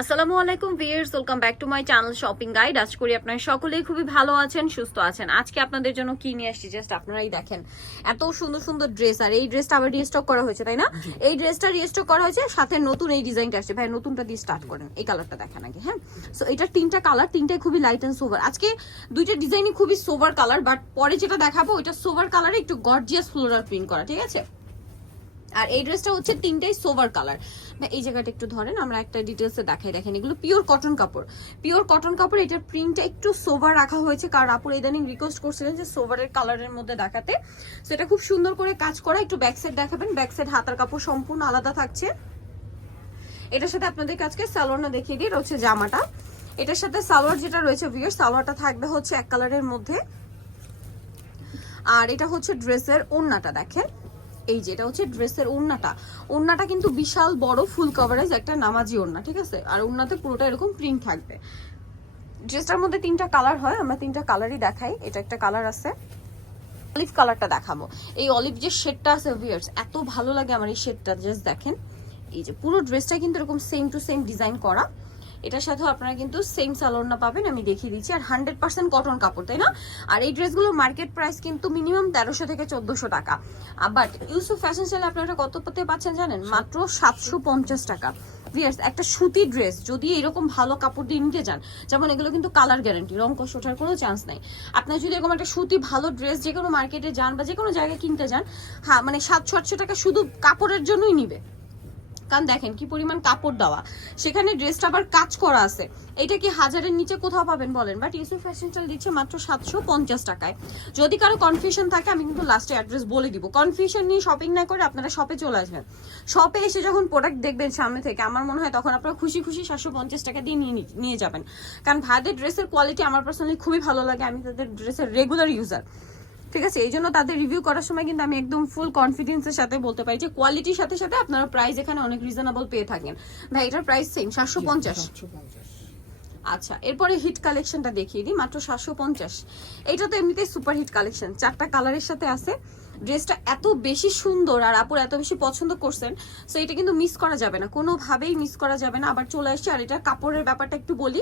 আসসালামু আলাইকুম viewers welcome back to my channel shopping guide. আজ করি আপনারা সকলেই খুবই ভালো আছেন সুস্থ আছেন। আজকে আপনাদের জন্য কি নিয়ে আসছি জাস্ট আপনারাই দেখেন। এত সুন্দর সুন্দর ড্রেস আর এই ড্রেসটা আবার রিস্টক করা হয়েছে তাই না? এই ড্রেসটা রিস্টক করা হয়েছে সাথে নতুন এই ডিজাইনটা আসছে। ভাই নতুনটা দিয়ে স্টার্ট করেন। এই কালারটা দেখেন আগে হ্যাঁ? সো এটার তিনটা কালার তিনটাই খুবই লাইট অ্যান্ড সোভার আজকে দুইটা ডিজাইনই খুবই সোভার কালার বাট পরে যেটা দেখাবো ওইটা সোভার কালারে একটু গর্জিয়াস ফ্লোরাল প্রিন্ট করা ঠিক আছে? আর এই ড্রেসটা হচ্ছে তিনটাই সোভার কালার না, এই জায়গাটা একটু ধরেন, আমরা একটা ডিটেলসে দেখাই, দেখেন, এগুলো পিওর কটন কাপড়। পিওর কটন কাপড়, এটার প্রিন্টটা একটু সোভার রাখা হয়েছে, কারণ আপুর ইদানিং রিকোয়েস্ট করছিলেন যে সোভারের কালারের মধ্যে দেখাতে। সো এটা খুব সুন্দর করে কাজ করা, একটু ব্যাক সাইড দেখাবেন ব্যাক সাইড হাতার কাপড় সম্পূর্ণ আলাদা থাকছে। এটার সাথে আপনাদের কাছকে সালোয়ারটা দেখিয়ে দিই হচ্ছে জামাটা। এটার সাথে সালোয়ার যেটা রয়েছে ভিউয়ার সালোয়ারটা থাকবে হচ্ছে এক কালারের মধ্যে। আর এটা হচ্ছে ড্রেসের ওড়নাটা, দেখেন। এই যে, এটা হচ্ছে ড্রেসের ওড়নাটা। ওড়নাটা কিন্তু বিশাল বড় ফুল কভারেজ একটা নামাজি ওড়না, ঠিক আছে? আর ওড়নাতে পুরোটা এরকম প্রিন্ট থাকবে। ড্রেসটার মধ্যে তিনটা কালার হয়, আমরা তিনটা কালারই দেখাই। এটা একটা কালার আছে। অলিভ কালারটা দেখাবো। এই অলিভ যে শেডটা আছে ভিয়ার্স এত ভালো লাগে আমার এই শেডটা জাস্ট দেখেন। এই যে পুরো ড্রেসটা কিন্তু এরকম সেম টু সেম ডিজাইন করা। এটার সাথেও আপনারা কিন্তু সেম সালোয়ারটা পাবেন আমি দেখিয়ে দিচ্ছি। আর হান্ড্রেড পার্সেন্ট কটন কাপড় তাই না? আর এই ড্রেসগুলোর মার্কেট প্রাইস কিন্তু মিনিমাম তেরোশো থেকে চোদ্দশো টাকা। বাট ইউসুফ ফ্যাশন সেলে আপনারা কত পেতে পাচ্ছেন জানেন? মাত্র সাতশো পঞ্চাশ টাকা। ভিয়ার্স একটা সুতি ড্রেস যদি এরকম ভালো কাপড় দিয়ে নিতে যান যেমন এগুলো কিন্তু কালার গ্যারান্টি রং কষ ওঠার কোনো চান্স নাই। আপনার যদি এরকম একটা সুতি ভালো ড্রেস যে কোনো মার্কেটে যান বা যে কোনো জায়গায় কিনতে যান হ্যাঁ মানে সাতশো আটশো টাকা শুধু কাপড়ের জন্যই নিবে। কারণ দেখেন কি পরিমাণ কাপড় দেওয়া। সেখানে ড্রেসটা আবার কাজ করা আছে। এটা কি হাজারের নিচে কোথাও পাবেন বলেন? বাট ইউসুফ ফ্যাশন দিচ্ছে মাত্র সাতশো পঞ্চাশ টাকায়। যদি কারও কনফিউশন থাকে, আমি কিন্তু লাস্টে অ্যাড্রেস বলে দিব। কনফিউশন নিয়ে শপিং না করে আপনারা শপে চলে আসবেন। শপে এসে যখন প্রোডাক্ট দেখবেন সামনে থেকে, আমার মনে হয় তখন আপনারা খুশি খুশি সাতশো পঞ্চাশ টাকা দিয়ে নিয়ে নিয়ে যাবেন। কারণ ভাইদের ড্রেসের কোয়ালিটি আমার পার্সোনালি খুবই ভালো লাগে। আমি তাদের ড্রেসের রেগুলার ইউজার ঠিক আছে? এই জন্য তাদের রিভিউ করার সময় কিন্তু আমি একদম ফুল কনফিডেন্সের সাথে বলতে পারি যে কোয়ালিটির সাথে সাথে আপনারা প্রাইস এখানে অনেক রিজনেবল পেয়ে থাকেন। ভাই, এটার প্রাইস সেম সাতশো পঞ্চাশ। আচ্ছা এরপরে হিট কালেকশনটা দেখিয়ে দিই, মাত্র সাতশো পঞ্চাশ। এটা তো এমনিতেই সুপার হিট কালেকশন চারটা কালারের সাথে আছে। ড্রেসটা এত বেশি সুন্দর আর আপুর এত বেশি পছন্দ করছেন সো এটা কিন্তু মিস করা যাবে না। কোনোভাবেই মিস করা যাবে না। আবার চলে আসছে আর এটা কাপড়ের ব্যাপারটা একটু বলি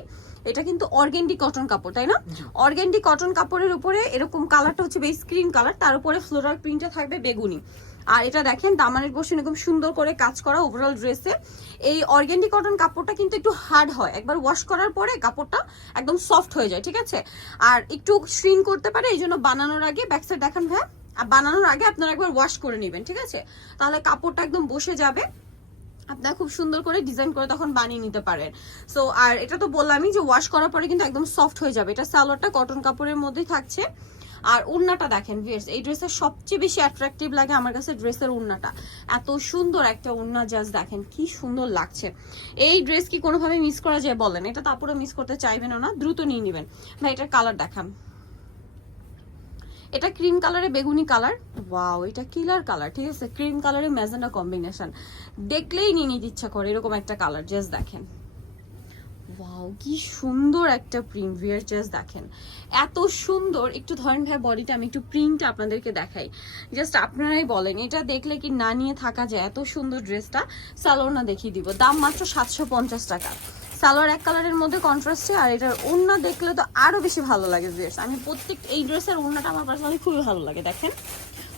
এটা কিন্তু অর্গেন্ডি কটন কাপড় তাই না? অর্গেন্ডি কটন কাপড়ের উপরে এরকম কালারটা হচ্ছে বেশ স্ক্রিন কালার তার উপরে ফ্লোরাল প্রিন্টটা থাকবে বেগুনি। আর এটা দেখেন দামানের পোর্শন এরকম সুন্দর করে কাজ করা ওভারঅল ড্রেসে এই অর্গেন্ডি কটন কাপড়টা কিন্তু একটু হার্ড হয়। একবার ওয়াশ করার পরে কাপড়টা একদম সফট হয়ে যায় ঠিক আছে? আর একটু শ্রিন করতে পারে এই জন্য বানানোর আগে ব্যাক সাইড দেখান ভাই আর বানানোর আগে আপনারা একবার ওয়াশ করে নেবেন, ঠিক আছে? তাহলে কাপড়টা একদম বসে যাবে। আপনারা খুব সুন্দর করে ডিজাইন করে তখন বানিয়ে নিতে পারেন। সো আর এটা তো বললামই যে ওয়াশ করার পরে কিন্তু একদম সফট হয়ে যাবে। এটা সালোয়ারটা কটন কাপড়ের মধ্যেই থাকছে। আর ওড়নাটা দেখেন ভিয়ার্স এই ড্রেসের সবচেয়ে বেশি অ্যাট্রাকটিভ লাগে আমার কাছে ড্রেসের ওড়নাটা। এত সুন্দর একটা ওড়না জাস্ট দেখেন, কি সুন্দর লাগছে। এই ড্রেস কি কোনোভাবে মিস করা যায় বলেন? এটা তারপরে মিস করতে চাইবেন না, দ্রুত নিয়ে নেবেন। ভাই, এটার কালার দেখাম এটা ক্রিম কালারে বেগুনি কালার ওয়াও এটা কিলার কালার ঠিক আছে? ক্রিম কালারে ম্যাজেন্ডা কম্বিনেশন দেখলেই নিয়ে নিতে ইচ্ছা করে এরকম একটা কালার জাস্ট দেখেন। ওয়াও কি সুন্দর একটা প্রিন্ট ভিয়ার জাস্ট দেখেন। এত সুন্দর, একটু ধরেন ভাই বডিটা আমি একটু প্রিন্ট আপনাদেরকে দেখাই। জাস্ট আপনারাই বলেন, এটা দেখলে কি না নিয়ে থাকা যায়? এত সুন্দর ড্রেসটা সালোয়ার না দেখিয়ে দিব। দাম মাত্র সাতশো পঞ্চাশ টাকা। সালোয়ার এক কালারের মধ্যে কন্ট্রাস্টে আর এটার ওড়না দেখলে তো আরও বেশি ভালো লাগে ড্রেস আমি প্রত্যেক এই ড্রেসের ওড়নাটা আমার পার্সোনালি খুবই ভালো লাগে, দেখেন।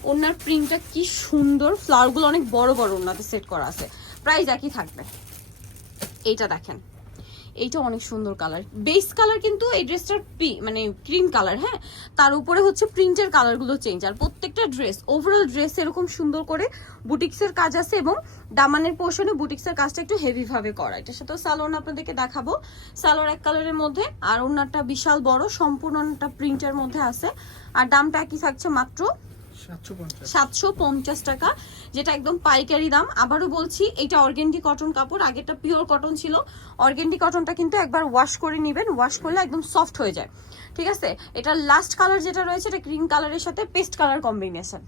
ওড়নার প্রিন্টটা কি সুন্দর ফ্লাওয়ারগুলো অনেক বড় বড় ওড়নাতে সেট করা আছে। প্রাইস একই থাকবে। এইটা দেখেন। এইটা অনেক সুন্দর কালার বেস কালার কিন্তু এই ড্রেসটার মানে ক্রিম কালার হ্যাঁ? তার উপরে হচ্ছে প্রিন্টের কালারগুলো চেঞ্জ আর প্রত্যেকটা ড্রেস ওভারঅল ড্রেস এরকম সুন্দর করে বুটিক্সের কাজ আছে এবং দামানের পোর্শনে বুটিক্সের কাজটা একটু হেভি ভাবে করা। এটার সাথেও সালোয়ার আপনাদেরকে দেখাবো। সালোয়ার এক কালারের মধ্যে, আর ওনারটা বিশাল বড় সম্পূর্ণটা প্রিন্টের মধ্যে আছে। আর দামটা একই থাকছে মাত্র সাতশো পঞ্চাশ। টাকা, যেটা একদম পাইকারি দাম। আবারও বলছি, এটা অর্গেন্ডি কটন কাপড়, আগেরটা পিওর কটন ছিল। অর্গেন্ডি কটনটা কিন্তু একবার ওয়াশ করে নেবেন। ওয়াশ করলে একদম সফট হয়ে যায়। ঠিক আছে? এটা লাস্ট কালার যেটা রয়েছে, এটা ক্রিম কালারের সাথে পেস্ট কালার কম্বিনেশন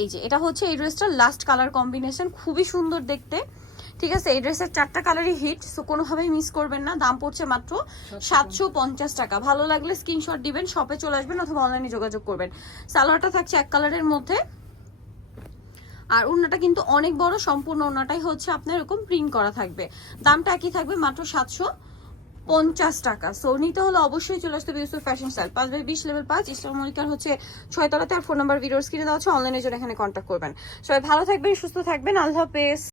এই যে, এটা হচ্ছে এই ড্রেসটার লাস্ট কালার কম্বিনেশন খুবই সুন্দর দেখতে। ঠিক আছে এই ড্রেসের চারটা কালারই হিট সো কোনোভাবেই মিস করবেন না। দাম পড়ছে মাত্র সাতশো পঞ্চাশ। টাকা। ভালো লাগলে স্ক্রিনশট দিবেন শপে চলে আসবেন অথবা অনলাইনে যোগাযোগ করবেন। সালোয়ারটা থাকছে এক কালারের মধ্যে। আর ওড়নাটা কিন্তু অনেক বড় সম্পূর্ণ ওড়নাটাই হচ্ছে আপনার এরকম প্রিন্ট করা থাকবে। দামটা একই থাকবে মাত্র সাতশো পঞ্চাশ টাকা। সো নিতে হলে অবশ্যই চলে আসতে হবে ইউসুফ ফ্যাশন স্টাইল পাঁচ বাই বিশ লেভেল পাঁচ ইস্টার মনিকার হচ্ছে ছয়তলাতে। আর ফোন নাম্বার ভিডিওস কিনে দেওয়া হচ্ছে অনলাইনে জন্য এখানে কন্ট্যাক্ট করবেন। সবাই ভালো থাকবেন সুস্থ থাকবেন। আল্লাহ হাফেজ।